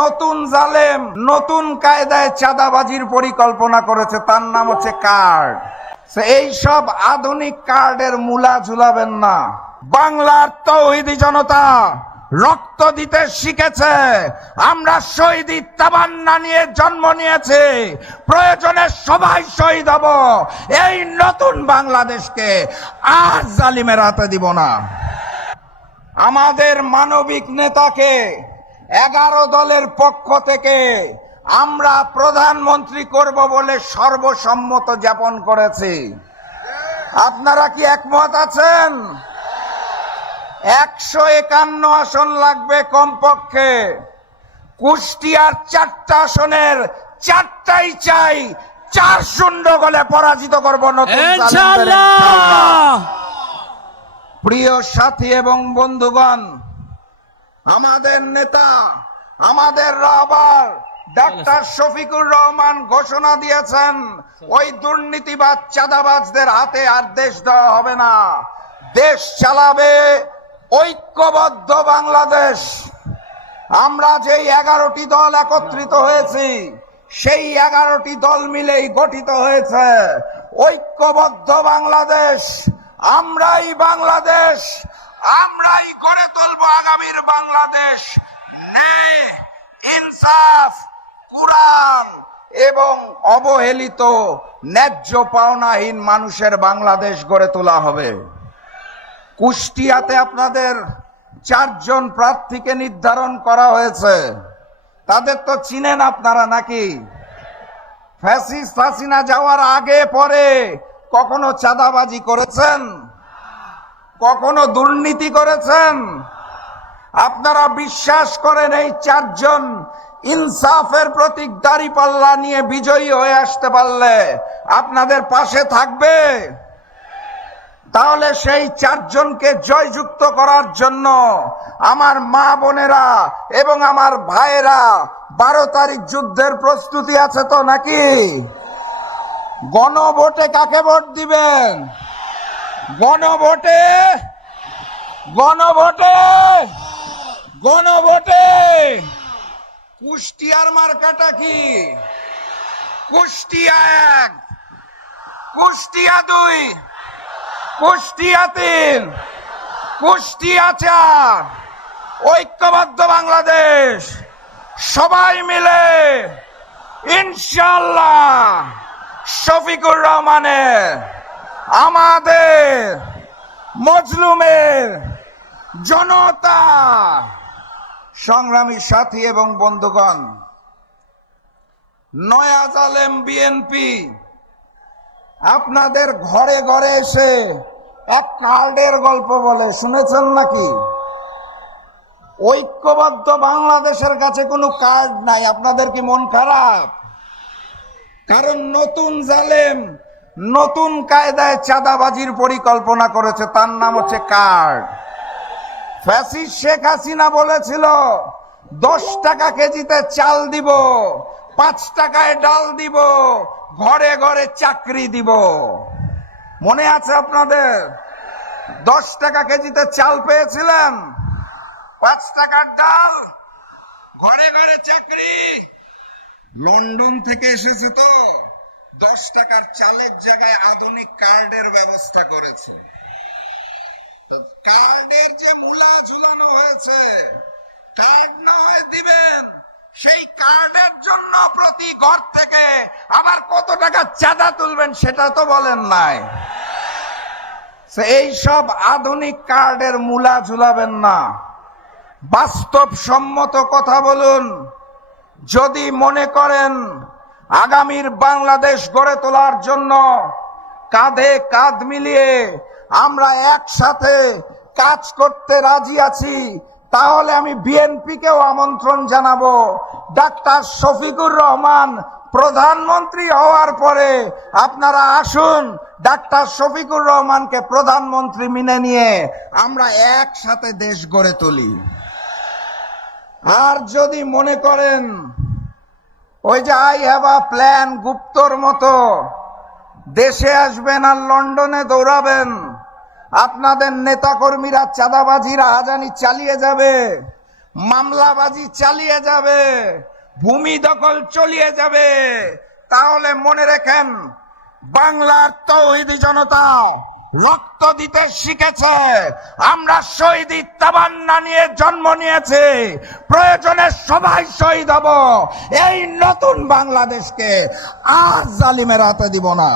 নতুন জালেম নতুন কায়দায় চাঁদাবাজির পরিকল্পনা করেছে, তার নাম হচ্ছে কার্ড। এই সব আধুনিক কার্ডের মূলা ঝুলাবেন না। বাংলার তৌহিদি জনতা রক্ত দিতে শিখেছে। আমরা শহীদি তামান্না নিয়ে জন্ম নিয়েছি, প্রয়োজনে সবাই শহীদ হব। এই নতুন বাংলাদেশকে আর জালিমের হাতে দিব না। আমাদের মানবিক নেতাকে 11 দলের পক্ষ থেকে আমরা প্রধানমন্ত্রী করব বলে সর্বসম্মত জ্ঞাপন করেছি। আপনারা কি একমত আছেন? 151 আসন লাগবে কমপক্ষে। কুষ্টিয়ার 4টা আসনের 4টাই চাই 4-0 গোলে পরাজিত করব নতুন জালেমদের। প্রিয় সাথী এবং বন্ধুগণ, আমাদের নেতা, আমাদের রাহবার ডাক্তার শফিকুর রহমান ঘোষণা দিয়েছেন, ওই দুর্নীতিবাজ চাঁদাবাজদের হাতে আর দেশ দেওয়া হবে না। দেশ চালাবে ঐক্যবদ্ধ বাংলাদেশ। আমরা যেই 11টি দল একত্রিত হয়েছি, সেই 11টি দল মিলেই গঠিত হয়েছে ঐক্যবদ্ধ বাংলাদেশ। আমরাই বাংলাদেশ, আমরাই গড়ে তুলব আগামীর বাংলাদেশ। ন্যায়, ইনসাফ, কুরআন এবং অবহেলিত ন্যায্য পাওনাহীন মানুষের বাংলাদেশ গড়ে তোলা হবে। কুষ্টিয়াতে আপনাদের 4 জন প্রার্থীকে নির্ধারণ করা হয়েছে। তাদের তো চিনেন আপনারা নাকি? ফ্যাসিস্ট হাসিনা যাওয়ার আগে পরে কখনো চাঁদাবাজি করেছেন? কখনো দুর্নীতি করেছেন? আপনারা বিশ্বাস করেন এই 4 জন ইনসাফের প্রতীক দাঁড়িপাল্লা নিয়ে বিজয়ী হয়ে আসতে পারলে আপনাদের পাশে থাকবে? তাহলে সেই 4 জনকে জয়যুক্ত করার জন্য আমার মা বোনেরা এবং আমার ভাইয়েরা 12 তারিখ যুদ্ধের প্রস্তুতি আছে তো নাকি? গণভোটে কাকে ভোট দিবেন? গণভোটে, গণভোটে, গণভোটে। কুষ্টিয়ার মার্কাটা কি? কুষ্টিয়া 1, কুষ্টিয়া 2, কুষ্টিয়া 3, কুষ্টিয়া 4। ঐক্যবদ্ধ বাংলাদেশ। সবাই মিলে ইনশাআল্লাহ শফিকুর রহমানের, আমাদের মজলুমের জনতা। সংগ্রামী সাথী এবং বন্ধুগণ, নয়া জালেম বিএনপি আপনাদের ঘরে ঘরে এসে এক কার্ডের গল্প বলে, শুনেছেন নাকি? ঐক্যবদ্ধ বাংলাদেশের কাছে কোনো কার্ড নাই। আপনাদের কি মন খারাপ? কারণ নতুন জালেম নতুন কায়দায় চাঁদাবাজির পরিকল্পনা করেছে, তার নাম হচ্ছে কার্ড। ফ্যাসিস্ট শেখ হাসিনা বলেছিল 10 টাকা কেজিতে চাল দিব, 5 টাকায় ডাল দিব, ঘরে ঘরে চাকরি দিব। মনে আছে আপনাদের? 10 টাকা কেজিতে চাল পেয়েছিলেন, 5 টাকার ডাল, ঘরে ঘরে চাকরি। লন্ডন থেকে এসেছে তো 10 টাকার চালের জায়গায় আধুনিক কার্ডের ব্যবস্থা করেছে। কার্ডের যে মূলা ঝুলানো হয়েছে, কার্ড না হয় দিবেন, সেই কার্ডের জন্য প্রতি ঘর থেকে আবার কত টাকা চাঁদা তুলবেন সেটা তো বলেন নাই। এই সব আধুনিক কার্ডের মূলা ঝুলাবেন না। বাস্তবসম্মত কথা বলুন। যদি মনে করেন আগামীর বাংলাদেশ গড়ে তোলার জন্য কাঁধে কাঁধ মিলিয়ে আমরা একসাথে কাজ করতে রাজি আছি, তাহলে আমি বিএনপিকেও আমন্ত্রণ জানাবো। ডাক্তার শফিকুর রহমান প্রধানমন্ত্রী হওয়ার পরে আপনারা আসুন, ডাক্তার শফিকুর রহমানকে প্রধানমন্ত্রী মেনে নিয়ে আমরা একসাথে দেশ গড়ে তুলি। আর যদি মনে করেন ওই যে আই হ্যাভ আ প্ল্যান গুপ্তর মতো দেশে আসবেন আর লন্ডনে দৌড়াবেন, আপনাদের নেতাকর্মীরা চাঁদাবাজির আহাজানি চালিয়ে যাবে, মামলাবাজি চালিয়ে যাবে, ভূমি দখল চলিয়ে যাবে, তাহলে মনে রাখেন বাংলার তৌহিদি জনতা রক্ত দিতে শিখেছে। আমরা শহীদি তামান্না নিয়ে জন্ম নিয়েছি, প্রয়োজনে সবাই শহীদ হব। এই নতুন বাংলাদেশকে আর জালিমের হাতে দিব না।